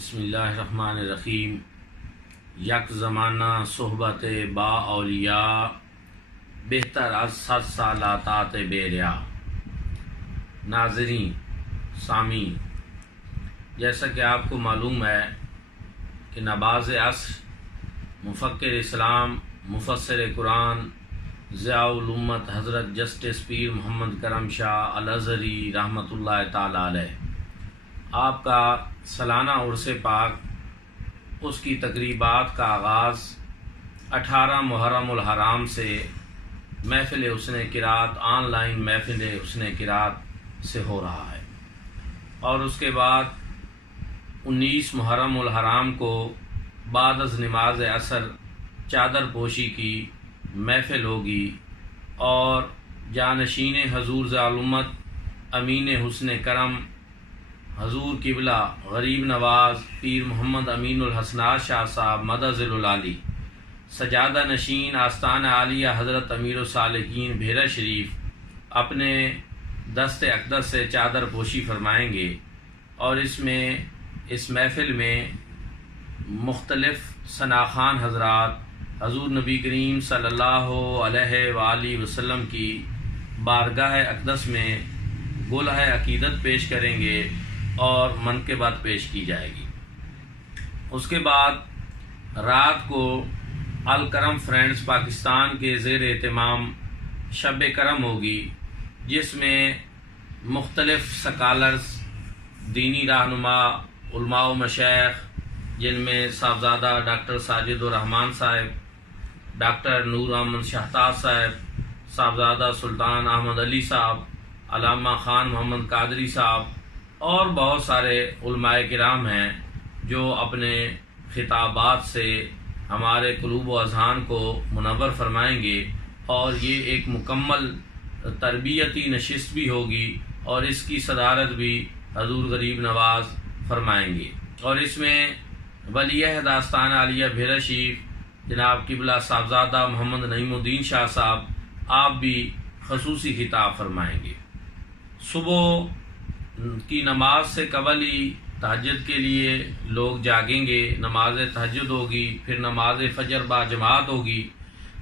بسم اللہ الرحمن الرحیم۔ یک زمانہ صحبت با اولیاء، بہتر از 100 سالاتات بے ریا۔ ناظرین، سامعین، جیسا کہ آپ کو معلوم ہے کہ نباز عصر، مفکر اسلام، مفسر قرآن، ضیاء الامت حضرت جسٹس پیر محمد کرم شاہ الازہری رحمۃ اللہ تعالی علیہ، آپ کا سالانہ عرس پاک، اس کی تقریبات کا آغاز 18 محرم الحرام سے محفل حسن قرات، آن لائن محفل حسن قرات سے ہو رہا ہے، اور اس کے بعد 19 محرم الحرام کو بعد از نماز عصر چادر پوشی کی محفل ہوگی، اور جانشین حضور ضیاء الامت امین حسن کرم حضور قبلہ غریب نواز پیر محمد امین الحسنات شاہ صاحب مدظ العالی، سجادہ نشین آستان عالیہ حضرت امیر السالکین بھیرہ شریف اپنے دست اقدس سے چادر پوشی فرمائیں گے، اور اس محفل میں مختلف ثناخوان حضرات حضور نبی کریم صلی اللہ علیہ وآلہ وسلم کی بارگاہ اقدس میں گلہ عقیدت پیش کریں گے اور منقبت پیش کی جائے گی۔ اس کے بعد رات کو الکرم فرینڈز پاکستان کے زیر اہتمام شب کرم ہوگی، جس میں مختلف سکالرز، دینی رہنما، علماء و مشائخ، جن میں صاحبزادہ ڈاکٹر ساجد الرحمان صاحب، ڈاکٹر نور احمد شہتاز صاحب، صاحبزادہ سلطان احمد علی صاحب، علامہ خان محمد قادری صاحب، اور بہت سارے علماء کرام ہیں جو اپنے خطابات سے ہمارے قلوب و اذہان کو منور فرمائیں گے، اور یہ ایک مکمل تربیتی نشست بھی ہوگی، اور اس کی صدارت بھی حضور غریب نواز فرمائیں گے، اور اس میں ولی عہد آستان عالیہ بھیرہ شریف جناب قبلہ صاحبزادہ محمد نعیم الدین شاہ صاحب آپ بھی خصوصی خطاب فرمائیں گے۔ صبح کی نماز سے قبل ہی تہجد کے لیے لوگ جاگیں گے، نماز تہجد ہوگی، پھر نماز فجر با جماعت ہوگی،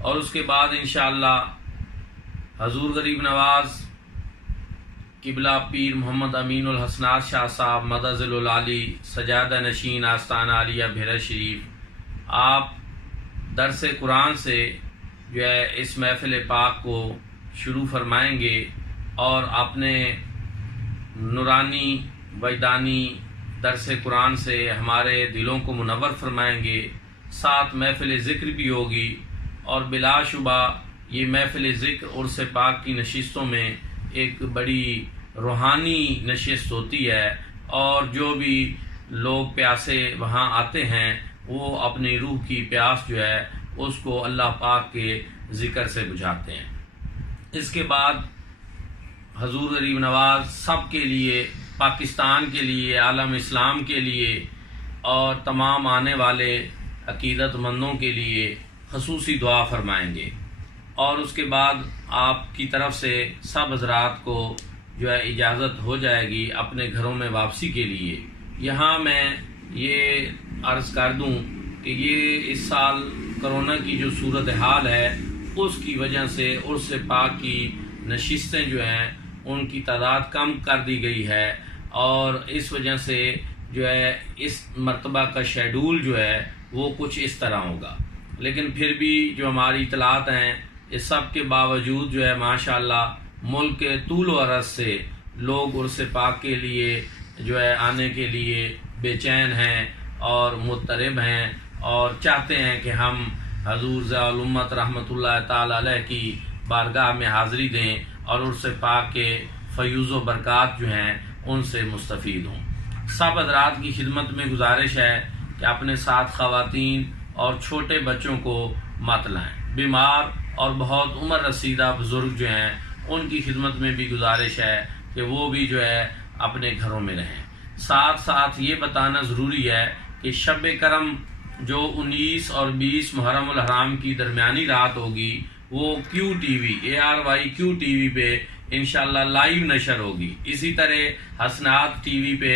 اور اس کے بعد انشاءاللہ حضور غریب نواز قبلہ پیر محمد امین الحسنات شاہ صاحب مدظ العالی، سجادہ نشین آستان عالیہ بھیرہ شریف، آپ درس قرآن سے جو ہے اس محفل پاک کو شروع فرمائیں گے، اور اپنے نورانی وجدانی درس قرآن سے ہمارے دلوں کو منور فرمائیں گے۔ ساتھ محفل ذکر بھی ہوگی، اور بلا شبہ یہ محفل ذکر عرس پاک کی نشستوں میں ایک بڑی روحانی نشست ہوتی ہے، اور جو بھی لوگ پیاسے وہاں آتے ہیں وہ اپنی روح کی پیاس جو ہے اس کو اللہ پاک کے ذکر سے بجھاتے ہیں۔ اس کے بعد حضور غریب نواز سب کے لیے، پاکستان کے لیے، عالم اسلام کے لیے، اور تمام آنے والے عقیدت مندوں کے لیے خصوصی دعا فرمائیں گے، اور اس کے بعد آپ کی طرف سے سب حضرات کو جو ہے اجازت ہو جائے گی اپنے گھروں میں واپسی کے لیے۔ یہاں میں یہ عرض کر دوں کہ یہ اس سال کرونا کی جو صورتحال ہے اس کی وجہ سے عرس پاک کی نشستیں جو ہیں ان کی تعداد کم کر دی گئی ہے، اور اس وجہ سے جو ہے اس مرتبہ کا شیڈول جو ہے وہ کچھ اس طرح ہوگا، لیکن پھر بھی جو ہماری اطلاعات ہیں اس سب کے باوجود جو ہے ماشاءاللہ ملک کے طول و عرض سے لوگ عرس پاک کے لیے جو ہے آنے کے لیے بے چین ہیں اور مضطرب ہیں، اور چاہتے ہیں کہ ہم حضور ضیاء الامت رحمۃ اللہ تعالی علیہ کی بارگاہ میں حاضری دیں، اور عرس پاک کے فیوز و برکات جو ہیں ان سے مستفید ہوں۔ سب حضرات کی خدمت میں گزارش ہے کہ اپنے ساتھ خواتین اور چھوٹے بچوں کو مت لائیں۔ بیمار اور بہت عمر رسیدہ بزرگ جو ہیں ان کی خدمت میں بھی گزارش ہے کہ وہ بھی جو ہے اپنے گھروں میں رہیں۔ ساتھ ساتھ یہ بتانا ضروری ہے کہ شب کرم جو 19 اور 20 محرم الحرام کی درمیانی رات ہوگی وہ کیو ٹی وی کیو ٹی وی پہ انشاءاللہ لائیو نشر ہوگی۔ اسی طرح حسنات ٹی وی پہ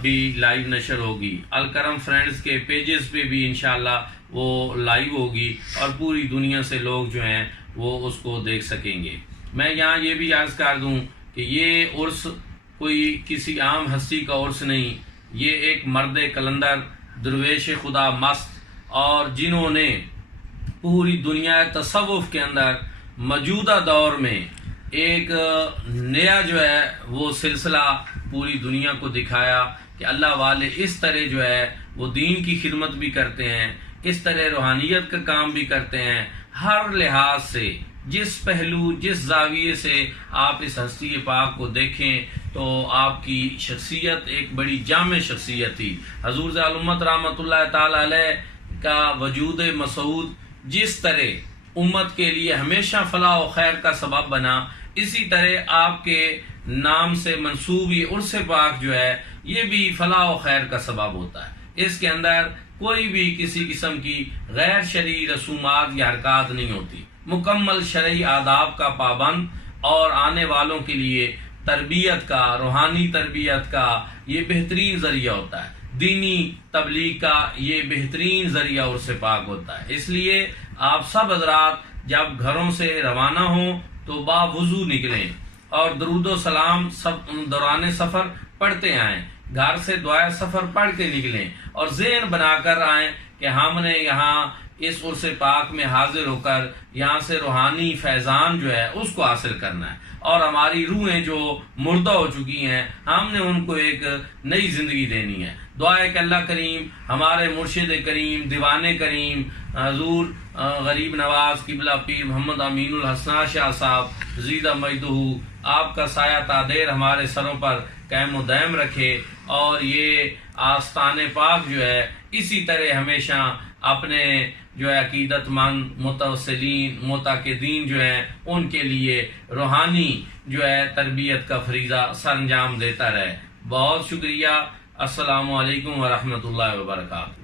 بھی لائیو نشر ہوگی، الکرم فرینڈز کے پیجز پہ بھی انشاءاللہ وہ لائیو ہوگی اور پوری دنیا سے لوگ جو ہیں وہ اس کو دیکھ سکیں گے۔ میں یہاں یہ بھی عرض کر دوں کہ یہ عرس کوئی کسی عام ہستی کا عرس نہیں، یہ ایک مرد کلندر، درویش خدا مست، اور جنہوں نے پوری دنیا تصوف کے اندر موجودہ دور میں ایک نیا جو ہے وہ سلسلہ پوری دنیا کو دکھایا کہ اللہ والے اس طرح جو ہے وہ دین کی خدمت بھی کرتے ہیں، اس طرح روحانیت کا کام بھی کرتے ہیں۔ ہر لحاظ سے، جس پہلو، جس زاویے سے آپ اس ہستی پاک کو دیکھیں تو آپ کی شخصیت ایک بڑی جامع شخصیت تھی۔ حضور ذی الامت رحمۃ اللہ تعالی علیہ کا وجود مسعود جس طرح امت کے لیے ہمیشہ فلاح و خیر کا سبب بنا، اسی طرح آپ کے نام سے منسوب یہ عرس پاک جو ہے یہ بھی فلاح و خیر کا سبب ہوتا ہے۔ اس کے اندر کوئی بھی کسی قسم کی غیر شرعی رسومات یا حرکات نہیں ہوتی، مکمل شرعی آداب کا پابند، اور آنے والوں کے لیے تربیت کا، روحانی تربیت کا یہ بہترین ذریعہ ہوتا ہے، دینی تبلیغ کا یہ بہترین ذریعہ عرس پاک ہوتا ہے۔ اس لیے آپ سب حضرات جب گھروں سے روانہ ہوں تو باوضو نکلیں اور درود و سلام سب دوران سفر پڑھتے آئیں، گھر سے دعائے سفر پڑھ کے نکلیں اور ذہن بنا کر آئیں کہ ہم نے یہاں اس عرس پاک میں حاضر ہو کر یہاں سے روحانی فیضان جو ہے اس کو حاصل کرنا ہے، اور ہماری روحیں جو مردہ ہو چکی ہیں ہم نے ان کو ایک نئی زندگی دینی ہے۔ دعا ہے کہ اللہ کریم ہمارے مرشد کریم، دیوان کریم حضور غریب نواز قبلہ پیر محمد امین الحسن شاہ صاحب زیدہ مجدہ آپ کا سایہ تادیر ہمارے سروں پر قائم و دائم رکھے، اور یہ آستان پاک جو ہے اسی طرح ہمیشہ اپنے جو ہے عقیدت مند متوسلین معتقدین جو ہیں ان کے لیے روحانی جو ہے تربیت کا فریضہ سر انجام دیتا رہے۔ بہت شکریہ۔ السلام علیکم ورحمۃ اللہ وبرکاتہ۔